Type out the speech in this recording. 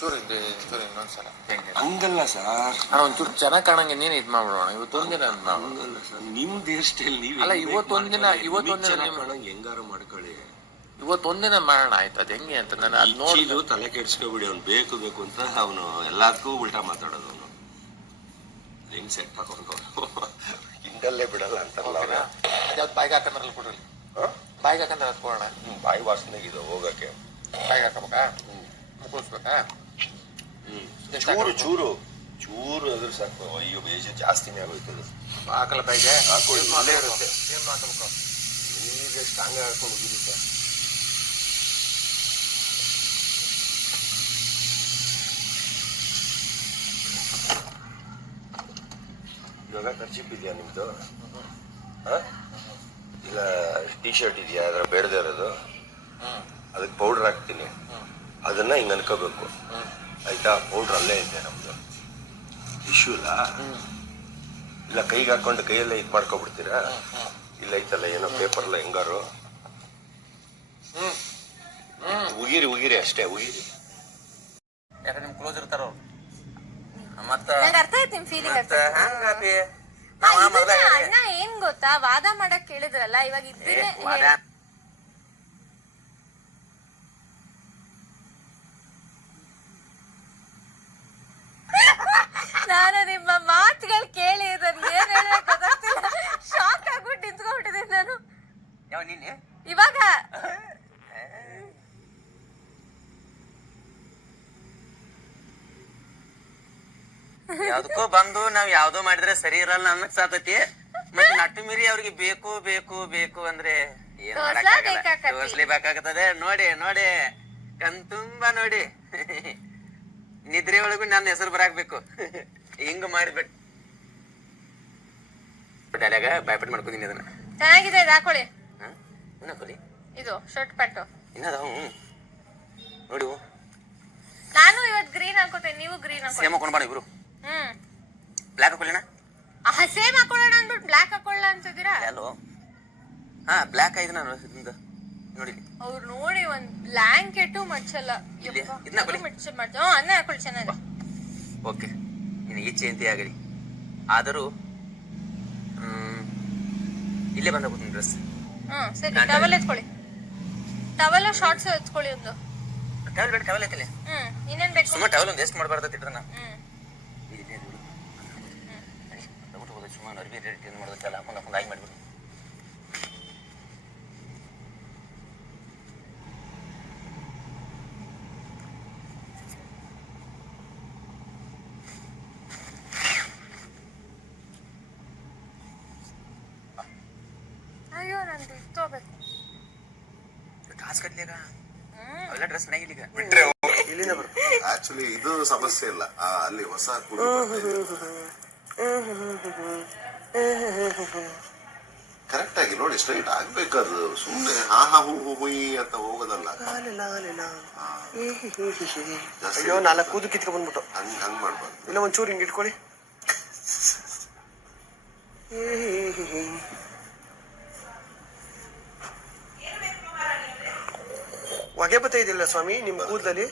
ಚೂರು ಇದೆ ಚೂರು ಇನ್ನೊಂದ್ಸಲ ಹೆಂಗೆ ಹಂಗಲ್ಲ ಸರ್, ಒಂಚೂರು ಚೆನ್ನಾಗಿ ಕಾಣಂಗೆ ನೀನು ಇದು ಮಾಡ್ಬಿಡೋಣ. ಇವತ್ತೊಂದಿನ ಹಂಗಲ್ಲ ಸರ್, ನಿಮ್ದು ಹೇರ್ ಸ್ಟೈಲ್ ನೀವು ಅಲ್ಲ, ಇವತ್ತೊಂದಿನ ಹೆಂಗಾರು ಮಾಡ್ಕೊಳ್ಳಿ. ಇವತ್ತೊಂದಿನ ಮಾಡೋಣ ಆಯ್ತು. ಅದು ಹೆಂಗೆ ಅಂತ ನಾನು ಅದು ನೋಡಿ ತಲೆ ಕೆಡ್ಸ್ಕೊಬಿಡಿ. ಅವ್ನು ಬೇಕು ಬೇಕು ಅಂತ ಅವನು ಎಲ್ಲದಕ್ಕೂ ಉಲ್ಟಾ ಮಾತಾಡೋದು. ಅವನು ಹೆಂಗ್ ಸೆಟ್ ಹಾಕೊಂಡು ಹಿಂಗಲ್ಲೇ ಬಿಡಲ್ಲ ಅಂತಾರಲ್ಲ ಅವ್ರ. ಅದ್ಯಾವ್ದು ಬಾಯಿಗೆ ಹಾಕಂದ್ರಲ್ಲ ಕೊಡ್ರಿ, ಬಾಯಿಗೆ ಹಾಕಂದ್ರೆ ಹತ್ಕೊಳ್ಳೋಣ. ಬಾಯಿ ವಾಸನೆಗಿದೆ ಹೋಗಕ್ಕೆ. ಬಾಯಿಗೆ ಹಾಕಬೇಕಾ, ಮುಕ್ಕಳಿಸ್ಬೇಕಾ? ಚೂರು ಚೂರು ಚೂರು ಅದ್ರ ಸಾಕು. ಅಯ್ಯೋ ಬೇಜ ಜಾಸ್ತಿನೇ ಆಗೋಯ್ತದೆ. ಹಾಕಲ್ಲ ಬಾಯಿಗೆ ಹಾಕೊಳ್ಳಿ, ಅಲ್ಲೇ ಇರುತ್ತೆ. ಏನು ಹಾಕಬೇಕು? ನೀರಿಗೆ ಸ್ಟ್ರಾಂಗ್ ಹಾಕೊಂಡು ಹೋಗಿರಿ ಸರ್. ಇವಾಗ ಖರ್ಚಿಪ್ ಇದೆಯಾ ನಿಮ್ದು? ಇಲ್ಲ ಟೀ ಶರ್ಟ್ ಇದೆಯಾ ಅದರ ಬೇಡದೇ ಇರೋದು? ಅದಕ್ಕೆ ಪೌಡರ್ ಹಾಕ್ತೀನಿ. ಅದನ್ನ ಹಿಂಗೆ ಅನ್ಕೋಬೇಕು ಆಯ್ತಾ? ಪೌಡ್ರ್ ಅಲ್ಲೇ ಇದೆ ನಮ್ದು. ಟಿಶ್ಯೂ ಇಲ್ಲ ಕೈಗೆ ಹಾಕೊಂಡು ಕೈಯಲ್ಲೇ ಇದು ಮಾಡ್ಕೊಬಿಡ್ತೀರಾ? ಇಲ್ಲ ಐತಲ್ಲ ಏನೋ ಪೇಪರ್ಲ್ಲ ಹೆಂಗಾರು ಉಗಿರಿ ಉಗಿರಿ ಅಷ್ಟೇ ಉಗಿರಿ. ಯಾಕಂದ್ರೆ ನಿಮ್ ಕ್ಲೋಸ್ ಇರ್ತಾರ ಅವ್ರು. ಮತ್ತ ಅರ್ಥ ಆಯ್ತು ನಿಮ್ ಫೀಲಿಂಗ್. ಅಣ್ಣ ಏನ್ ಗೊತ್ತಾ, ವಾದ ಮಾಡಕ್ ಕೇಳಿದ್ರಲ್ಲ, ಇವಾಗ ಇದ್ರೆ ನಾನು ನಿಮ್ಮ ಮಾತುಗಳು ಕೇಳಿ ಇದನ್ನ ಏನ್ ಹೇಳ್ಬೇಕು ಗೊತ್ತಾಗ್ತಿಲ್ಲ. ಶಾಕ್ ಆಗ್ಬಿಟ್ಟು ನಿಂತ್ಕೊಂಡ್ಬಿಟ್ಟಿದ್ದೀನಿ ನಾನು. ಯಾವ ನೀನೆ ಇವಾಗ ಯಾವ್ದಕ್ಕೋ ಬಂದು ನಾವ್ ಯಾವ್ದೋ ಮಾಡಿದ್ರೆ ಸರಿ ಇರಲ್ಲ ಅನ್ನಕ್ ಸಾತತಿ. ಮತ್ತೆ ನಟ್ಟು ಮೀರಿ ಅವ್ರಿಗೆ ಬೇಕು ಬೇಕು ಬೇಕು ಅಂದ್ರೆ ಏನ್ ತೋರ್ಸ್ಲೇಬೇಕಾಗತ್ತದೆ. ನೋಡಿ ನೋಡಿ ಕಣ್ತುಂಬಾ ನೋಡಿ. ನಿದ್ರೆ ಒಳಗು ನನ್ನ ಹೆಸರು ಬರಾಕ್ಬೇಕು. ಹಿಂಗ ಮಾಡಿಬಿಟ್ಟು ಅಲ್ಯಾಗ ಬಾಯ್ಪಟ್ ಮಾಡ್ಕೋತೀನಿ. ಅದನ್ನ ಚೆನ್ನಾಗಿದೆ, ಇದು ಹಾಕೊಳ್ಳಿ. ಹಾಕೊಳ್ಳಿ, ಇದು ಶರ್ಟ್ ಪ್ಯಾಂಟು ಇನ್ನದ ನೋಡಿ. ನಾನು ಇವತ್ ಗ್ರೀನ್ ಹಾಕೋತೇನೆ, ನೀವು ಗ್ರೀನ್ ಹಾಕೊಳ್ಳಿ. ಸೇಮ್ ಹಾಕೊಂಡ್ ಬಾಡ ಇಬ್ರು. ಬ್ಲಾಕ್ ಹಾಕೊಳ್ಳೋಣ. ಸೇಮ್ ಹಾಕೊಳ್ಳೋಣ ಅಂದ್ಬಿಟ್ಟು ಬ್ಲಾಕ್ ಹಾಕೊಳ್ಳ ಅಂತಿದ್ದೀರಾ? ಅಲ್ಲೋ ಹಾ ಬ್ಲಾಕ್ ಆಯ್ತು. ನಾನು ನೋಡಿ ಅವ್ರು ನೋಡಿ ಒಂದ್ ಬ್ಲಾಂಕೆಟ್ ಮಚ್ಚಲ್ಲ. ಇದನ್ನ ಅನ್ನ ಹಾಕೊಳ್ಳಿ ಚೆನ್ನಾಗಿ. ಓಕೆ, ಇನ್ನು ಈ ಚೇಂತಿ ಆಗಲಿ. ಆದರೂ ಇಲ್ಲೇ ಬಂದ ಡ್ರೆಸ್. ಸರಿ, ಟವಲ್ ಎತ್ಕೊಳ್ಳಿ. ಟವಲ್ ಶಾರ್ಟ್ಸ್ ಎತ್ಕೊಳ್ಳಿ. ಒಂದು ಟವಲ್ ಬೇಡ, ಟವಲ್ ಐತಲ್ಲ. ಇನ್ನೇನ್ ಬೇಕು? ಸುಮ್ಮನೆ ಟವಲ್ ಒಂದು ಎಷ್ಟು ಮಾಡಬಾರ್ದು ತಿಳ್ದನ. ಸುಮ್ಮನೆ ಅರ್ಬಿ ರೇಟ್ ಏನು ಮಾಡೋದು ಚಲ ಹಾಕೊಂಡು ಹಾಕೊಂಡು ಆಗಿ ಮಾಡ್ಬಿಡು. ಅಯ್ಯೋ, ನಂದು ಇತ್ತೋಗ್ಬೇಕು. ಕಾಸು ಕಟ್ಲಿಗ ಅವೆಲ್ಲ ಡ್ರೆಸ್ ಚೆನ್ನಾಗಿಲ್ಲ. ಬಿಟ್ರೆ ಇಲ್ಲಿಂದ ಬರುತ್ತೆ. ಆಕ್ಚುಲಿ ಇದು ಸಮಸ್ಯೆ ಇಲ್ಲ. ಅಲ್ಲಿ ಹೊಸ ಕರೆಕ್ಟ್ ಆಗಿ ನೋಡಿ, ಸ್ಟ್ರೈಟ್ ಆಗ್ಬೇಕದು. ಸುಮ್ಮನೆ ಹಾ ಹಾ ಹೂ ಹೂ ಹುಯಿ ಅಂತ ಹೋಗೋದಲ್ಲ. ಅಯ್ಯೋ, 4 ಕೂದು ಕಿತ್ಕೊಂಡ್ ಬಂದ್ಬಿಟ್ಟು ಹಂಗ್ ಮಾಡ್ಬಾರ್ದು. ಇಲ್ಲ ಒಂಚೂರು ಹಿಂಗ್ ಇಟ್ಕೊಳ್ಳಿ. ಹೊಗೆ ಬತ್ತ ಇದಿಲ್ಲ ಸ್ವಾಮಿ ನಿಮ್ ಕೂದಲಲ್ಲಿ?